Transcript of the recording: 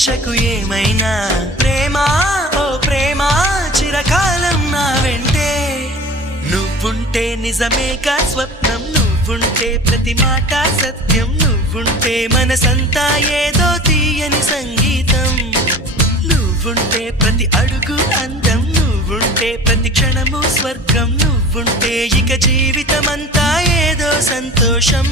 ఊహించకు ఏమైనా ప్రేమ ఓ ప్రేమ చిరకాలం నా వెంటే నువ్వుంటే నిజమేగా స్వప్నం నువ్వుంటే ప్రతి మాట సత్యం నువ్వుంటే మనసంతా ఏదో తీయని సంగీతం నువ్వుంటే ప్రతి అడుగు అందం నువ్వుంటే ప్రతి క్షణము స్వర్గం నువ్వుంటే ఇక జీవితమంతా ఏదో సంతోషం